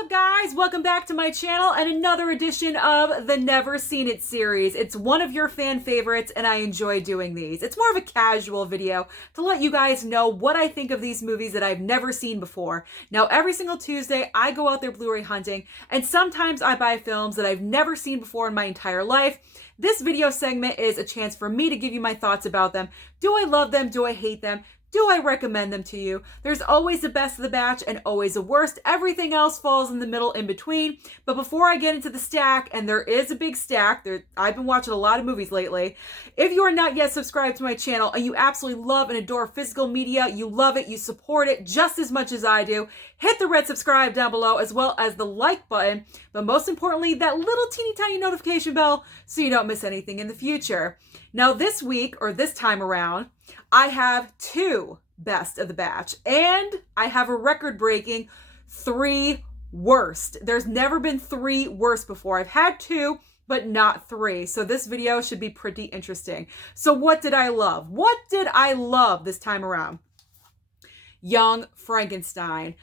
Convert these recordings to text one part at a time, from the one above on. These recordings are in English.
up, guys? Welcome back to my channel and another edition of the Never Seen It series. It's one of your fan favorites and I enjoy doing these. It's more of a casual video to let you guys know what I think of these movies that I've never seen before. Now, every single Tuesday, I go out there Blu-ray hunting, and sometimes I buy films that I've never seen before in my entire life. This video segment is a chance for me to give you my thoughts about them. Do I love them? Do I hate them? Do I recommend them to you? There's always the best of the batch and always the worst. Everything else falls in the middle in between. But before I get into the stack, and there is a big stack, I've been watching a lot of movies lately. If you are not yet subscribed to my channel and you absolutely love and adore physical media, you love it, you support it just as much as I do, hit the red subscribe down below as well as the like button. But most importantly, that little teeny tiny notification bell so you don't miss anything in the future. Now this week, or this time around, I have two best of the batch, and I have a record-breaking 3 worst. There's never been 3 worst before. I've had 2, but not 3. So this video should be pretty interesting. So what did I love? What did I love this time around? Young Frankenstein.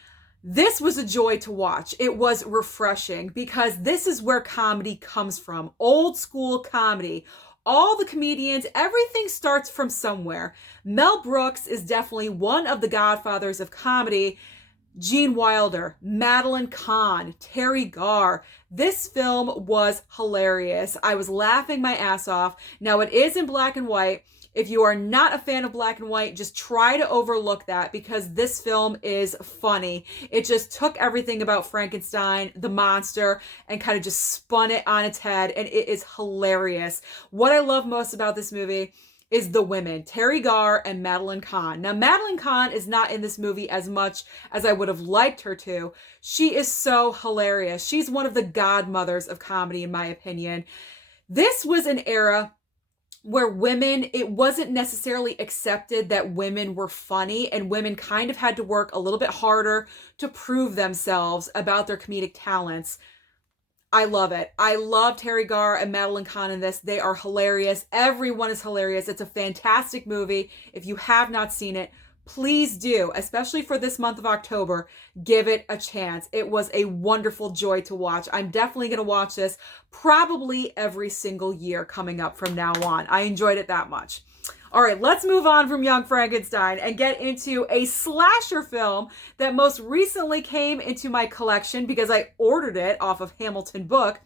This was a joy to watch. It was refreshing because this is where comedy comes from. Old school comedy. All the comedians, everything starts from somewhere. Mel Brooks is definitely one of the godfathers of comedy. Gene Wilder, Madeline Kahn, Terry Garr. This film was hilarious. I was laughing my ass off. Now, it is in black and white. If you are not a fan of black and white, just try to overlook that because this film is funny. It just took everything about Frankenstein, the monster, and kind of just spun it on its head, and it is hilarious. What I love most about this movie is the women, Terry Garr and Madeline Kahn. Now, Madeline Kahn is not in this movie as much as I would have liked her to. She is so hilarious. She's one of the godmothers of comedy, in my opinion. This was an era where women, it wasn't necessarily accepted that women were funny, and women kind of had to work a little bit harder to prove themselves about their comedic talents. I love it. I love Terry Garr and Madeline Kahn in this. They are hilarious. Everyone is hilarious. It's a fantastic movie. If you have not seen it, please do, especially for this month of October, give it a chance. It was a wonderful joy to watch. I'm definitely going to watch this probably every single year coming up from now on. I enjoyed it that much. All right, let's move on from Young Frankenstein and get into a slasher film that most recently came into my collection because I ordered it off of Hamilton Book,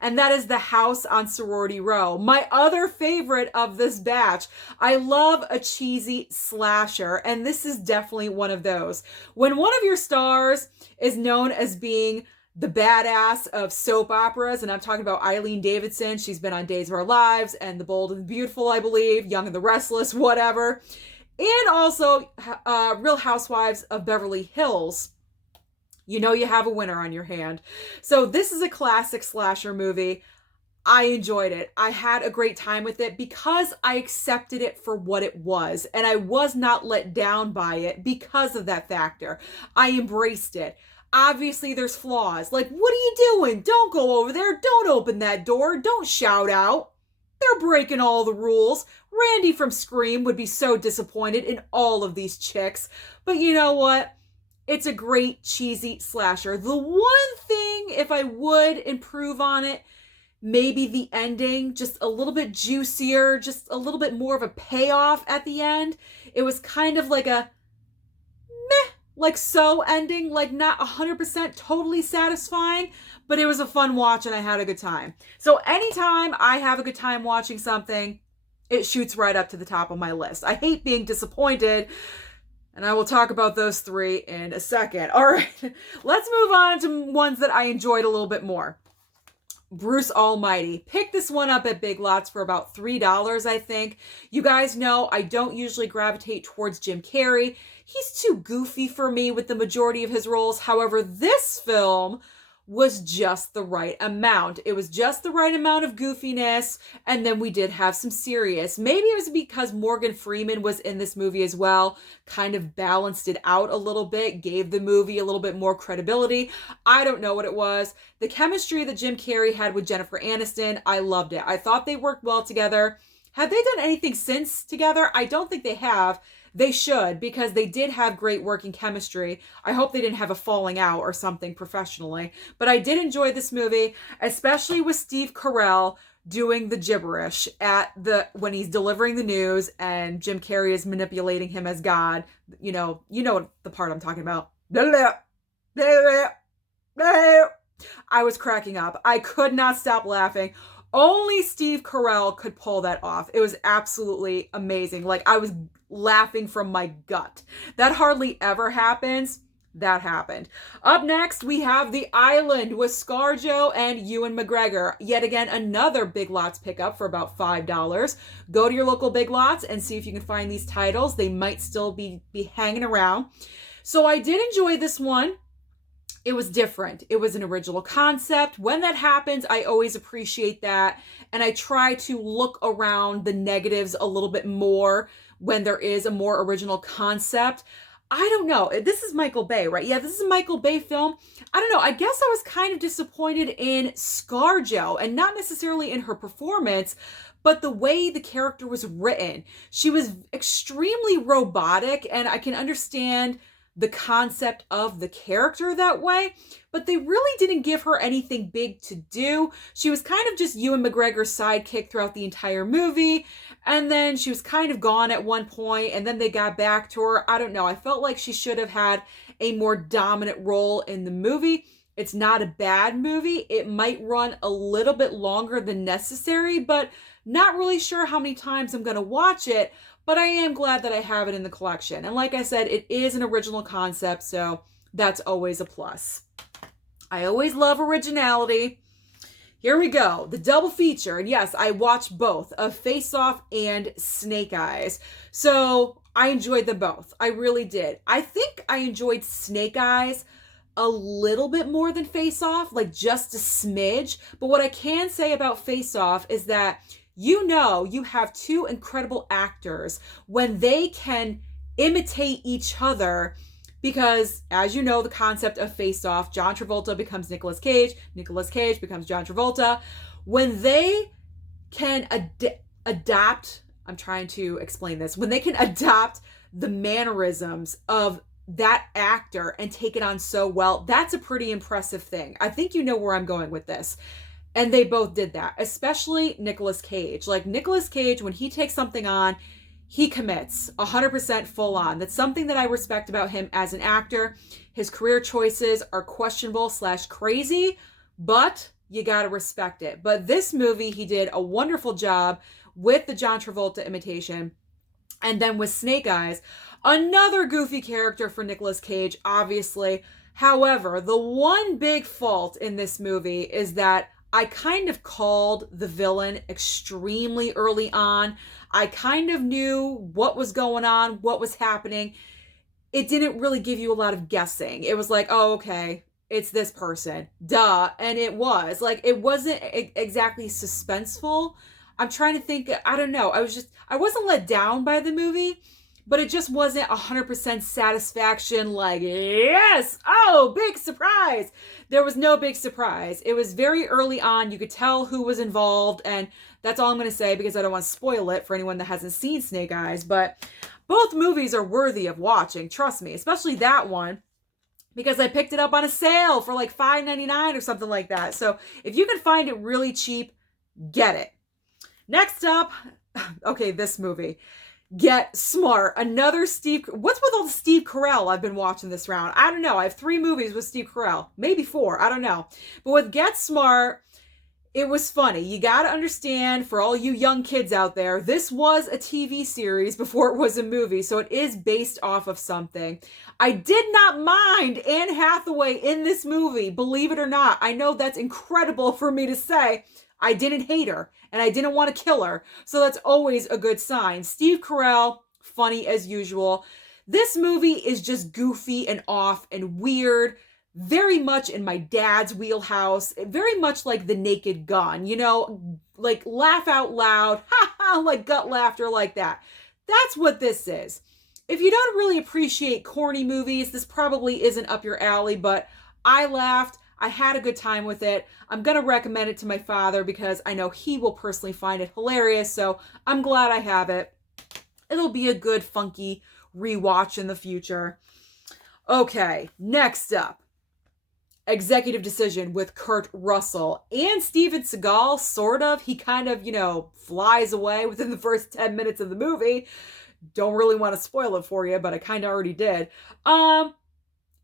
and that is The House on Sorority Row, my other favorite of this batch. I love a cheesy slasher, and this is definitely one of those. When one of your stars is known as being the badass of soap operas, and I'm talking about Eileen Davidson. She's been on Days of Our Lives and The Bold and the Beautiful, I believe, Young and the Restless, whatever. And also Real Housewives of Beverly Hills. You know you have a winner on your hand. So this is a classic slasher movie. I enjoyed it. I had a great time with it because I accepted it for what it was, and I was not let down by it because of that factor. I embraced it. Obviously, there's flaws. Like, what are you doing? Don't go over there. Don't open that door. Don't shout out. They're breaking all the rules. Randy from Scream would be so disappointed in all of these chicks. But you know what? It's a great cheesy slasher. The one thing, if I would improve on it, maybe the ending, just a little bit juicier, just a little bit more of a payoff at the end. It was kind of like a meh, like so ending, like not 100% totally satisfying, but it was a fun watch and I had a good time. So anytime I have a good time watching something, it shoots right up to the top of my list. I hate being disappointed, and I will talk about those 3 in a second. All right, let's move on to ones that I enjoyed a little bit more. Bruce Almighty. Picked this one up at Big Lots for about $3, I think. You guys know I don't usually gravitate towards Jim Carrey. He's too goofy for me with the majority of his roles. However, this film was just the right amount. It was just the right amount of goofiness, and then we did have some serious. Maybe it was because Morgan Freeman was in this movie as well, kind of balanced it out a little bit, gave the movie a little bit more credibility. I don't know what it was. The chemistry that Jim Carrey had with Jennifer Aniston, I loved it. I thought they worked well together. Have they done anything since together? I don't think they have. They should, because they did have great working chemistry. I hope they didn't have a falling out or something professionally. But I did enjoy this movie, especially with Steve Carell doing the gibberish when he's delivering the news and Jim Carrey is manipulating him as God. You know the part I'm talking about. I was cracking up. I could not stop laughing. Only Steve Carell could pull that off. It was absolutely amazing. Like, I was laughing from my gut. That hardly ever happens. That happened. Up next, we have The Island with ScarJo and Ewan McGregor. Yet again, another Big Lots pickup for about $5. Go to your local Big Lots and see if you can find these titles. They might still be hanging around. So I did enjoy this one. It was different. It was an original concept. When that happens, I always appreciate that. And I try to look around the negatives a little bit more when there is a more original concept. I don't know. This is Michael Bay, right? Yeah, this is a Michael Bay film. I don't know. I guess I was kind of disappointed in ScarJo, and not necessarily in her performance, but the way the character was written. She was extremely robotic, and I can understand the concept of the character that way, but they really didn't give her anything big to do. She was kind of just Ewan McGregor's sidekick throughout the entire movie, and then she was kind of gone at one point, and then they got back to her. I don't know. I felt like she should have had a more dominant role in the movie. It's not a bad movie. It might run a little bit longer than necessary, but not really sure how many times I'm going to watch it. But I am glad that I have it in the collection. And like I said, it is an original concept, so that's always a plus. I always love originality. Here we go. The double feature. And yes, I watched both of Face Off and Snake Eyes. So I enjoyed them both. I really did. I think I enjoyed Snake Eyes a little bit more than Face Off, like just a smidge. But what I can say about Face Off is that you have two incredible actors when they can imitate each other, because as you know, the concept of Face Off, John Travolta becomes Nicolas Cage, Nicolas Cage becomes John Travolta. When they can adapt, I'm trying to explain this, when they can adapt the mannerisms of that actor and take it on so well, that's a pretty impressive thing. I think you know where I'm going with this. And they both did that, especially Nicolas Cage. Like, Nicolas Cage, when he takes something on, he commits 100% full on. That's something that I respect about him as an actor. His career choices are questionable / crazy, but you gotta respect it. But this movie, he did a wonderful job with the John Travolta imitation. And then with Snake Eyes, another goofy character for Nicolas Cage, obviously. However, the one big fault in this movie is that I kind of called the villain extremely early on. I kind of knew what was going on, what was happening. It didn't really give you a lot of guessing. It was like, oh, okay, it's this person. Duh. And it was. Like, it wasn't exactly suspenseful. I'm trying to think. I don't know. I wasn't let down by the movie, but it just wasn't 100% satisfaction, like, yes, oh, big surprise. There was no big surprise. It was very early on. You could tell who was involved, and that's all I'm going to say because I don't want to spoil it for anyone that hasn't seen Snake Eyes. But both movies are worthy of watching, trust me, especially that one, because I picked it up on a sale for like $5.99 or something like that. So if you can find it really cheap, get it. Next up, okay, this movie. Get Smart. Another what's with all the Steve Carell I've been watching this round? I don't know. I have 3 movies with Steve Carell. Maybe 4. I don't know. But with Get Smart, it was funny. You got to understand, for all you young kids out there, this was a TV series before it was a movie. So it is based off of something. I did not mind Anne Hathaway in this movie, believe it or not. I know that's incredible for me to say. I didn't hate her, and I didn't want to kill her, so that's always a good sign. Steve Carell, funny as usual. This movie is just goofy and off and weird, very much in my dad's wheelhouse, very much like The Naked Gun, you know, like laugh out loud, ha ha, like gut laughter like that. That's what this is. If you don't really appreciate corny movies, this probably isn't up your alley, but I laughed. I had a good time with it. I'm going to recommend it to my father because I know he will personally find it hilarious. So I'm glad I have it. It'll be a good, funky rewatch in the future. Okay, next up. Executive Decision with Kurt Russell and Steven Seagal, sort of. He kind of, flies away within the first 10 minutes of the movie. Don't really want to spoil it for you, but I kind of already did.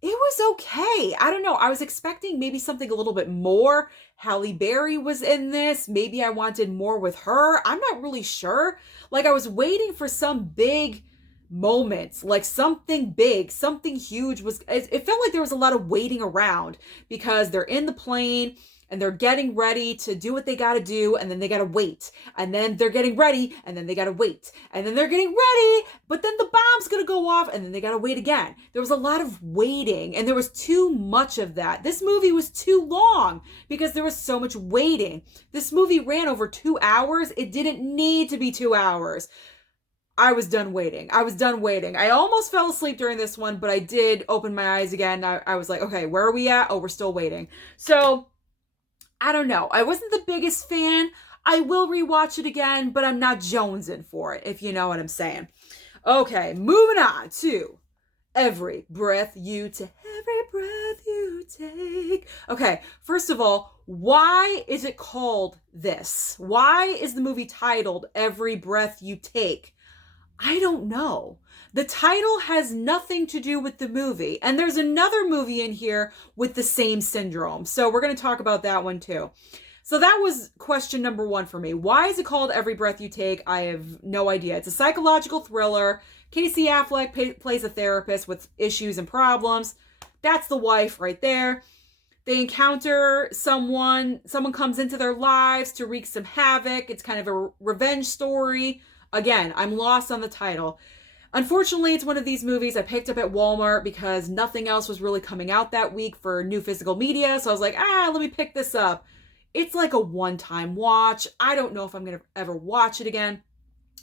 It was okay. I don't know. I was expecting maybe something a little bit more. Halle Berry was in this. Maybe I wanted more with her. I'm not really sure. Like, I was waiting for some big moments, like something big, something huge. It felt like there was a lot of waiting around because they're in the plane and they're getting ready to do what they got to do, and then they got to wait, and then they're getting ready, and then they got to wait, and then they're getting ready, but then the bomb's gonna go off, and then they got to wait again. There was a lot of waiting, and there was too much of that. This movie was too long because there was so much waiting. This movie ran over 2 hours. It didn't need to be 2 hours. I was done waiting. I almost fell asleep during this one, but I did open my eyes again. I was like, okay, where are we at? Oh, we're still waiting. So, I don't know. I wasn't the biggest fan. I will rewatch it again, but I'm not jonesing for it, if you know what I'm saying. Okay, moving on to Every Breath You Take. Every breath you take. Okay, first of all, why is it called this? Why is the movie titled Every Breath You Take? I don't know. The title has nothing to do with the movie. And there's another movie in here with the same syndrome. So we're going to talk about that one too. So that was question number 1 for me. Why is it called Every Breath You Take? I have no idea. It's a psychological thriller. Casey Affleck plays a therapist with issues and problems. That's the wife right there. They encounter someone comes into their lives to wreak some havoc. It's kind of a revenge story. Again, I'm lost on the title. Unfortunately, it's one of these movies I picked up at Walmart because nothing else was really coming out that week for new physical media. So I was like, let me pick this up. It's like a one-time watch. I don't know if I'm going to ever watch it again.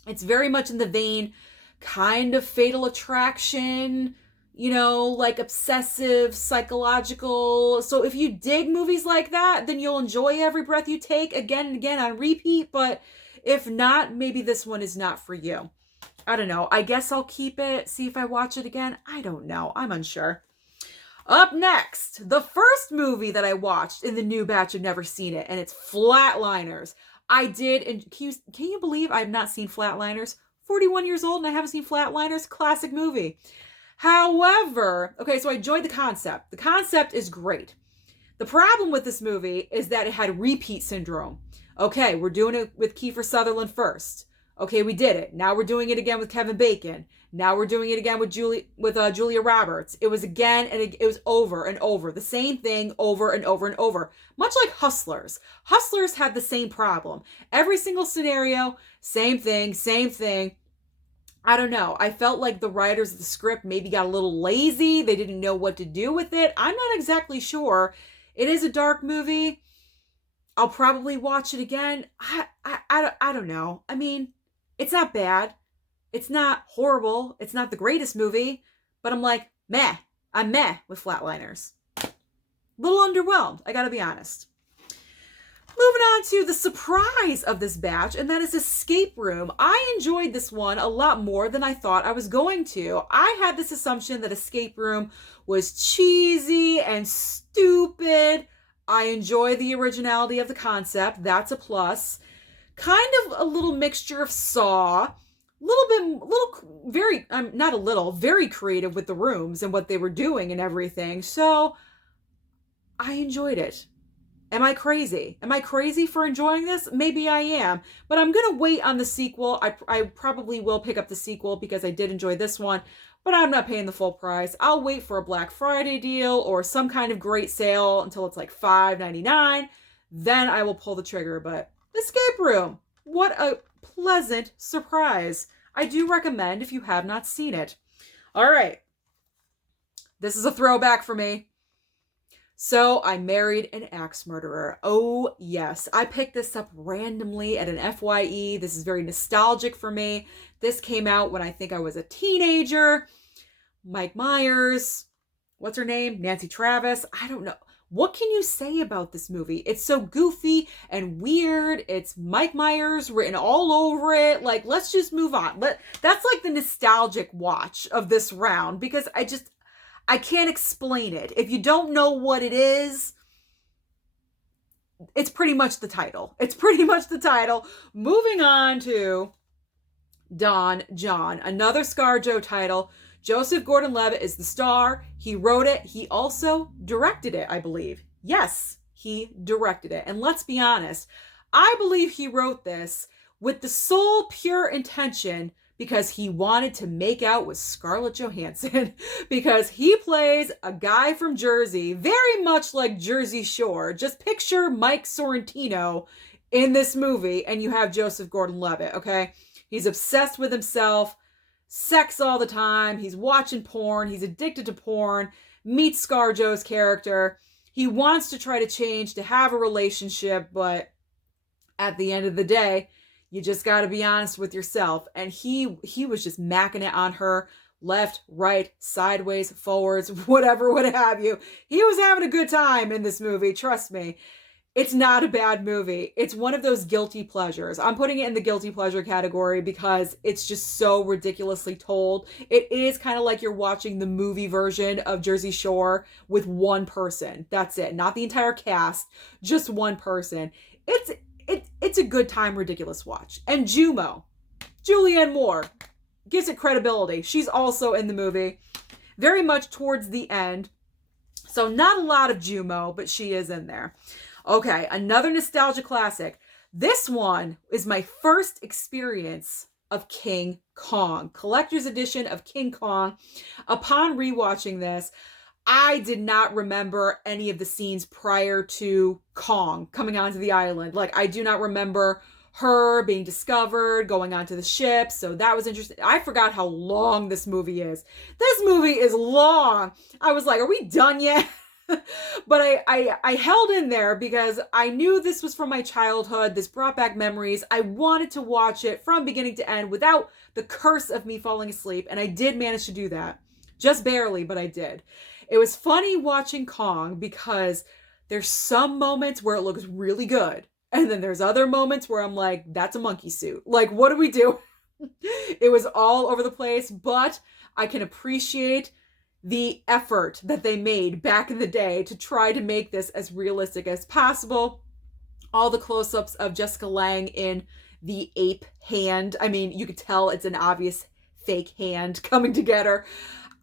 It's very much in the vein, kind of Fatal Attraction, like obsessive, psychological. So if you dig movies like that, then you'll enjoy Every Breath You Take again and again on repeat. But if not, maybe this one is not for you. I don't know. I guess I'll keep it, see if I watch it again. I don't know. I'm unsure. Up next, the first movie that I watched in the new batch of Never Seen It, and it's Flatliners. I did, and can you believe I've not seen Flatliners? 41 years old and I haven't seen Flatliners? Classic movie. However, okay, so I enjoyed the concept. The concept is great. The problem with this movie is that it had repeat syndrome. Okay, we're doing it with Kiefer Sutherland first. Okay, we did it. Now we're doing it again with Kevin Bacon. Now we're doing it again with Julia Roberts. It was again and it was over and over. The same thing over and over and over. Much like Hustlers. Hustlers had the same problem. Every single scenario, same thing, same thing. I don't know. I felt like the writers of the script maybe got a little lazy. They didn't know what to do with it. I'm not exactly sure. It is a dark movie. I'll probably watch it again. I don't know. I mean, it's not bad. It's not horrible. It's not the greatest movie. But I'm like, meh. I'm meh with Flatliners. A little underwhelmed, I gotta be honest. Moving on to the surprise of this batch, and that is Escape Room. I enjoyed this one a lot more than I thought I was going to. I had this assumption that Escape Room was cheesy and stupid. I enjoy the originality of the concept. That's a plus. Kind of a little mixture of Saw. Very creative with the rooms and what they were doing and everything. So I enjoyed it. Am I crazy? Am I crazy for enjoying this? Maybe I am. But I'm going to wait on the sequel. I probably will pick up the sequel because I did enjoy this one. But I'm not paying the full price. I'll wait for a Black Friday deal or some kind of great sale until it's like $5.99. Then I will pull the trigger. But Escape Room. What a pleasant surprise. I do recommend if you have not seen it. All right. This is a throwback for me. So I Married an Axe Murderer. Oh, yes. I picked this up randomly at an FYE. This is very nostalgic for me. This came out when I think I was a teenager. Mike Myers. What's her name? Nancy Travis. I don't know. What can you say about this movie? It's so goofy and weird. It's Mike Myers written all over it. Like, let's just move on. That's like the nostalgic watch of this round, because I can't explain it. If you don't know what it is, it's pretty much the title. It's pretty much the title. Moving on to Don John, another ScarJo title. Joseph Gordon-Levitt is the star. He wrote it. He also directed it, I believe. Yes, he directed it. And let's be honest, I believe he wrote this with the sole pure intention because he wanted to make out with Scarlett Johansson, because he plays a guy from Jersey, very much like Jersey Shore. Just picture Mike Sorrentino in this movie, and you have Joseph Gordon-Levitt, okay? He's obsessed with himself, sex all the time, he's watching porn, he's addicted to porn, meets ScarJo's character. He wants to try to change, to have a relationship, but at the end of the day, you just got to be honest with yourself. And he was just macking it on her left, right, sideways, forwards, whatever, what have you. He was having a good time in this movie. Trust me. It's not a bad movie. It's one of those guilty pleasures. I'm putting it in the guilty pleasure category because it's just so ridiculously told. It is kind of like you're watching the movie version of Jersey Shore with one person. That's it. Not the entire cast, just one person. It's a good time, ridiculous watch. And Jumo, Julianne Moore, gives it credibility. She's also in the movie, very much towards the end. So not a lot of Jumo, but she is in there. Okay, another nostalgia classic. This one is my first experience of King Kong, collector's edition of King Kong. Upon rewatching this, I did not remember any of the scenes prior to Kong coming onto the island. Like, I do not remember her being discovered, going onto the ship. So that was interesting. I forgot how long this movie is. This movie is long. I was like, are we done yet? But I held in there because I knew this was from my childhood. This brought back memories. I wanted to watch it from beginning to end without the curse of me falling asleep. And I did manage to do that. Just barely, but I did. It was funny watching Kong because there's some moments where it looks really good. And then there's other moments where I'm like, that's a monkey suit. Like, what do we do? It was all over the place, but I can appreciate the effort that they made back in the day to try to make this as realistic as possible. All the close-ups of Jessica Lange in the ape hand. I mean, you could tell it's an obvious fake hand coming together.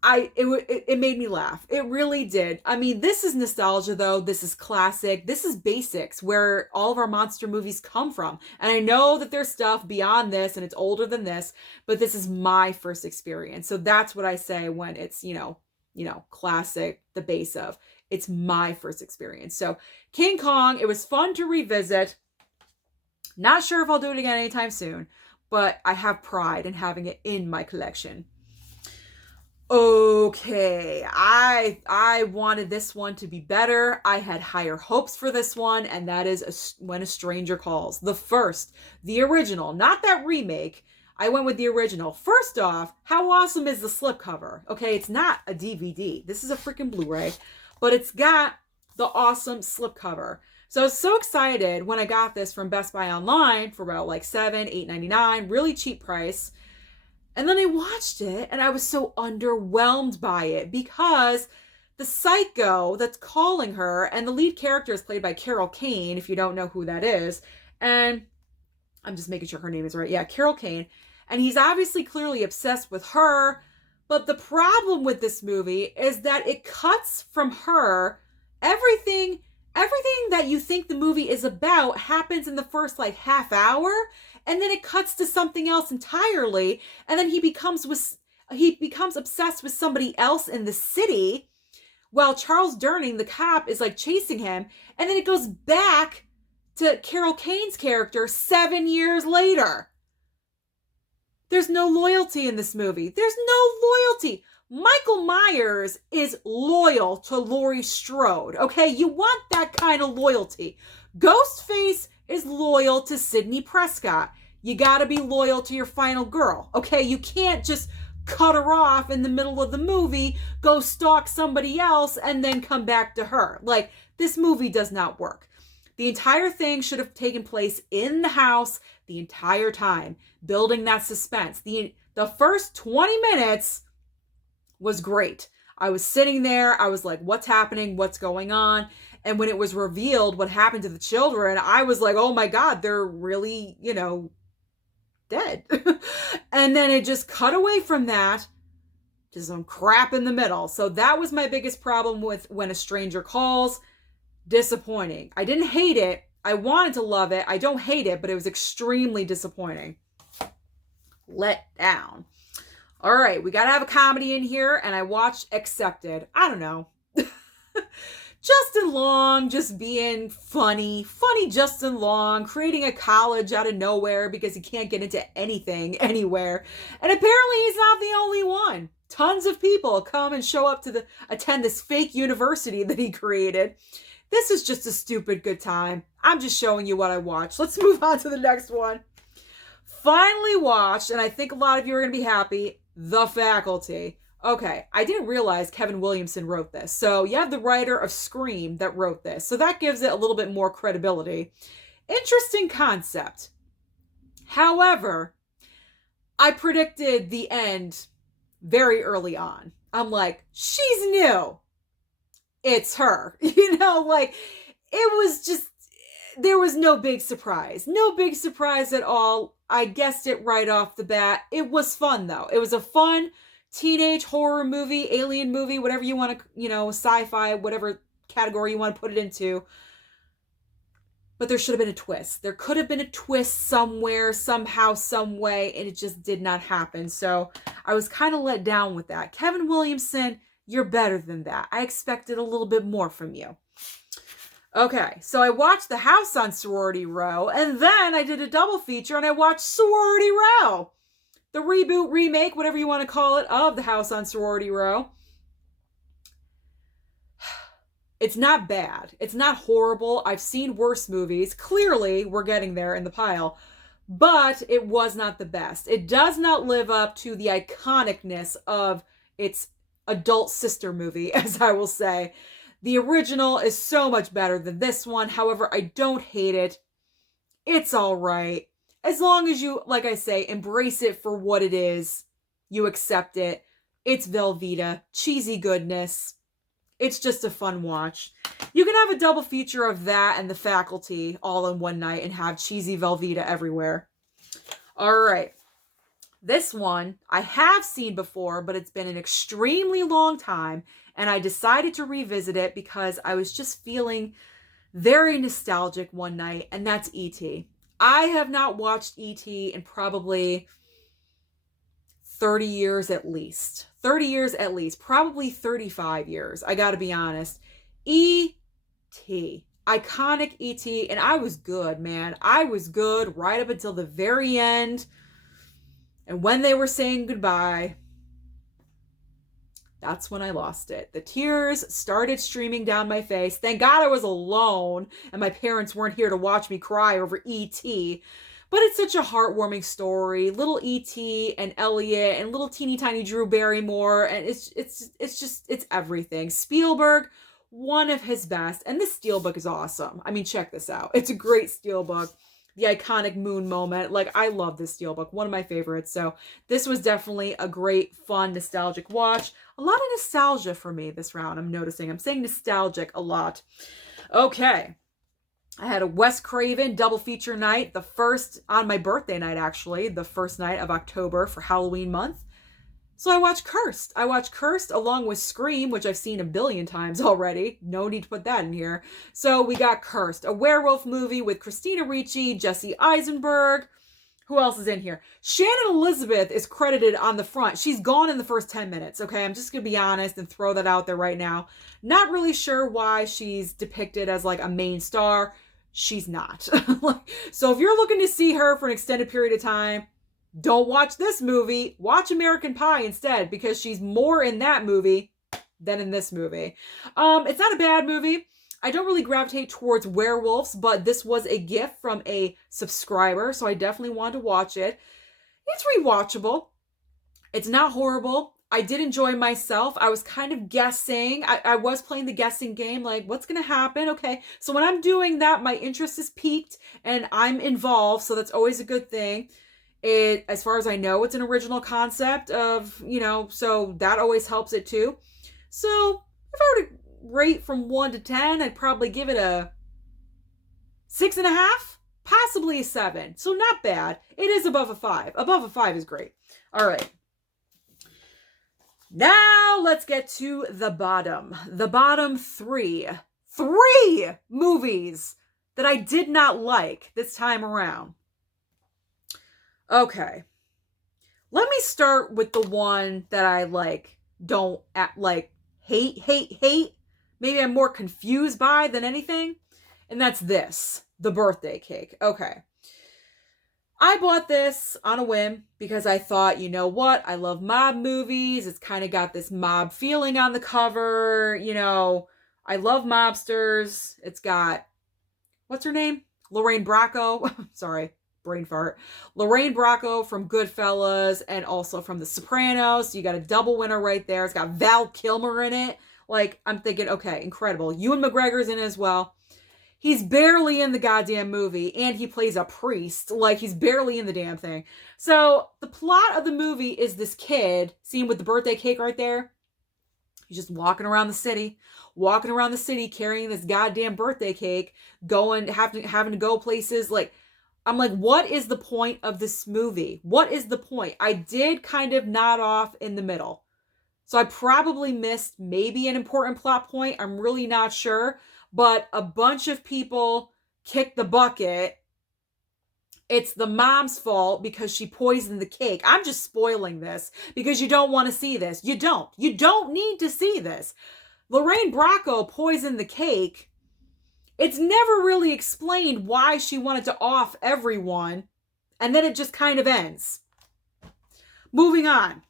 It made me laugh. It really did. I mean, this is nostalgia though. This is classic. This is basics where all of our monster movies come from. And I know that there's stuff beyond this and it's older than this, but this is my first experience. So that's what I say when it's, classic, the base of. It's my first experience. So King Kong, it was fun to revisit. Not sure if I'll do it again anytime soon, but I have pride in having it in my collection. Okay, I wanted this one to be better. I had higher hopes for this one, and that is When a Stranger Calls. The original, not that remake. I went with the original. First off, how awesome is the slipcover? Okay, it's not a DVD. This is a freaking Blu-ray, but it's got the awesome slipcover. So I was so excited when I got this from Best Buy online for about like $8.99, really cheap price. And then I watched it and I was so underwhelmed by it because the psycho that's calling her, and the lead character is played by Carol Kane, if you don't know who that is. And I'm just making sure her name is right. Yeah, Carol Kane. And he's obviously clearly obsessed with her. But the problem with this movie is that it cuts from her. Everything that you think the movie is about happens in the first like half hour. And then it cuts to something else entirely. And then he becomes obsessed with somebody else in the city while Charles Durning, the cop, is like chasing him. And then it goes back to Carol Kane's character 7 years later. There's no loyalty in this movie. There's no loyalty. Michael Myers is loyal to Laurie Strode. Okay, you want that kind of loyalty. Ghostface is loyal to Sidney Prescott. You gotta be loyal to your final girl. Okay, you can't just cut her off in the middle of the movie, go stalk somebody else, and then come back to her. Like, This movie does not work. The entire thing should have taken place in the house the entire time, building that suspense. The first 20 minutes was great. I was sitting there. I was like, what's happening? What's going on? And when it was revealed what happened to the children, I was like, oh my God, they're really, dead. And then it just cut away from that to some crap in the middle. So that was my biggest problem with When a Stranger Calls. Disappointing. I didn't hate it. I wanted to love it. I don't hate it, but it was extremely disappointing. Let down. All right, we got to have a comedy in here, and I watched Accepted. I don't know. Justin Long just being funny Justin Long, creating a college out of nowhere because he can't get into anything, anywhere. And apparently he's not the only one. Tons of people come and show up to attend this fake university that he created. This is just a stupid good time. I'm just showing you what I watched. Let's move on to the next one. Finally watched, and I think a lot of you are going to be happy, The Faculty. Okay, I didn't realize Kevin Williamson wrote this. So you have the writer of Scream that wrote this. So that gives it a little bit more credibility. Interesting concept. However, I predicted the end very early on. I'm like, she's new. It's her. It was just, there was no big surprise. No big surprise at all. I guessed it right off the bat. It was fun, though. It was a fun teenage horror movie, alien movie, whatever you want to, sci-fi, whatever category you want to put it into. But there should have been a twist. There could have been a twist somewhere, somehow, some way, and it just did not happen. So I was kind of let down with that. Kevin Williamson, you're better than that. I expected a little bit more from you. Okay, so I watched The House on Sorority Row, and then I did a double feature, and I watched Sorority Row. The reboot, remake, whatever you want to call it, of The House on Sorority Row. It's not bad. It's not horrible. I've seen worse movies. Clearly, we're getting there in the pile. But it was not the best. It does not live up to the iconicness of its adult sister movie, as I will say. The original is so much better than this one. However, I don't hate it. It's all right. As long as you, like I say, embrace it for what it is. You accept it. It's Velveeta. Cheesy goodness. It's just a fun watch. You can have a double feature of that and The Faculty all in one night and have cheesy Velveeta everywhere. All right. This one I have seen before, but it's been an extremely long time, and I decided to revisit it because I was just feeling very nostalgic one night, and that's E.T. I have not watched E.T. in probably 30 years at least. 30 years at least. Probably 35 years. I gotta be honest. E.T. Iconic E.T. And I was good, man. I was good right up until the very end. And when they were saying goodbye, that's when I lost it. The tears started streaming down my face. Thank God I was alone and my parents weren't here to watch me cry over E.T. But it's such a heartwarming story. Little E.T. and Elliot and little teeny tiny Drew Barrymore. And it's everything. Spielberg, one of his best. And this steelbook is awesome. I mean, check this out. It's a great steelbook. The iconic moon moment. Like, I love this steelbook. One of my favorites. So this was definitely a great, fun, nostalgic watch. A lot of nostalgia for me this round, I'm noticing. I'm saying nostalgic a lot. Okay. I had a Wes Craven double feature night. The first, on my birthday night, actually. The first night of October for Halloween month. So I watched Cursed. I watched Cursed along with Scream, which I've seen a billion times already. No need to put that in here. So we got Cursed, a werewolf movie with Christina Ricci, Jesse Eisenberg. Who else is in here? Shannon Elizabeth is credited on the front. She's gone in the first 10 minutes, okay? I'm just going to be honest and throw that out there right now. Not really sure why she's depicted as like a main star. She's not. So if you're looking to see her for an extended period of time, don't watch this movie. Watch American Pie instead, because she's more in that movie than in this movie. It's not a bad movie. I don't really gravitate towards werewolves, but this was a gift from a subscriber, so I definitely wanted to watch it. It's rewatchable. It's not horrible. I did enjoy myself. I was kind of guessing. I was playing the guessing game, like, what's going to happen? Okay, so when I'm doing that, my interest is piqued and I'm involved, so that's always a good thing. As far as I know, it's an original concept of, so that always helps it too. So if I were to rate from 1 to 10, I'd probably give it a 6.5, possibly a 7. So not bad. It is above a 5. Above a 5 is great. All right. Now let's get to the bottom. The bottom 3. 3 movies that I did not like this time around. Okay. Let me start with the one that I don't hate. Maybe I'm more confused by than anything. And that's this, The Birthday Cake. Okay. I bought this on a whim because I thought, you know what? I love mob movies. It's kind of got this mob feeling on the cover. I love mobsters. It's got, what's her name? Lorraine Bracco. Sorry, brain fart. Lorraine Bracco from Goodfellas and also from The Sopranos. So you got a double winner right there. It's got Val Kilmer in it. I'm thinking, okay, incredible. Ewan McGregor's in it as well. He's barely in the goddamn movie, and he plays a priest. He's barely in the damn thing. So, the plot of the movie is this kid, seen with the birthday cake right there. He's just walking around the city carrying this goddamn birthday cake, having to go places. I'm like, what is the point of this movie? What is the point? I did kind of nod off in the middle. So, I probably missed maybe an important plot point. I'm really not sure. But a bunch of people kicked the bucket. It's the mom's fault because she poisoned the cake. I'm just spoiling this because you don't want to see this. You don't. You don't need to see this. Lorraine Bracco poisoned the cake. It's never really explained why she wanted to off everyone. And then it just kind of ends. Moving on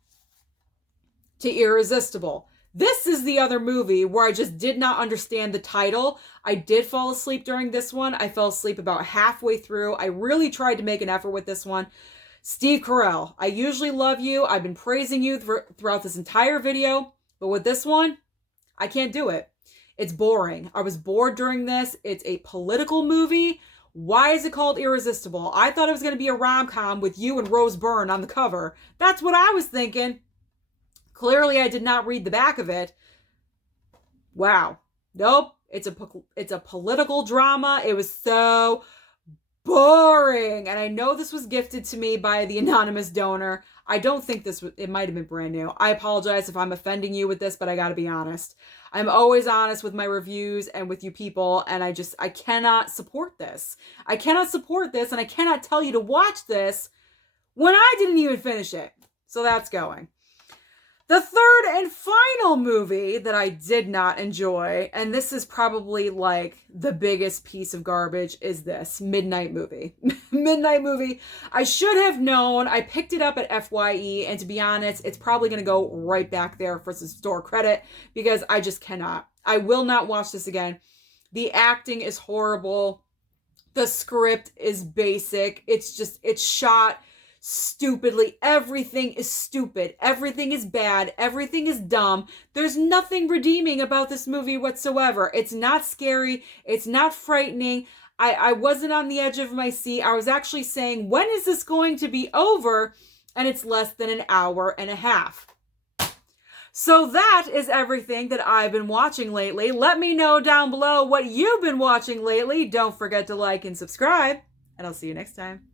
to Irresistible. This is the other movie where I just did not understand the title. I did fall asleep during this one. I fell asleep about halfway through. I really tried to make an effort with this one. Steve Carell, I usually love you. I've been praising you throughout this entire video. But with this one, I can't do it. It's boring. I was bored during this. It's a political movie. Why is it called Irresistible? I thought it was going to be a rom-com with you and Rose Byrne on the cover. That's what I was thinking. Clearly, I did not read the back of it. Wow. Nope. It's a political drama. It was so boring. And I know this was gifted to me by the anonymous donor. I don't think it might have been brand new. I apologize if I'm offending you with this, but I got to be honest. I'm always honest with my reviews and with you people. And I cannot support this. I cannot support this. And I cannot tell you to watch this when I didn't even finish it. So that's going. The third and final movie that I did not enjoy, and this is probably the biggest piece of garbage, is this Midnight Movie. Midnight Movie. I should have known. I picked it up at FYE, and to be honest, it's probably going to go right back there for some store credit because I just cannot. I will not watch this again. The acting is horrible. The script is basic. It's shot stupidly. Everything is stupid. Everything is bad. Everything is dumb. There's nothing redeeming about this movie whatsoever. It's not scary. It's not frightening. I wasn't on the edge of my seat. I was actually saying, when is this going to be over? And it's less than an hour and a half. So that is everything that I've been watching lately. Let me know down below what you've been watching lately. Don't forget to like and subscribe, and I'll see you next time.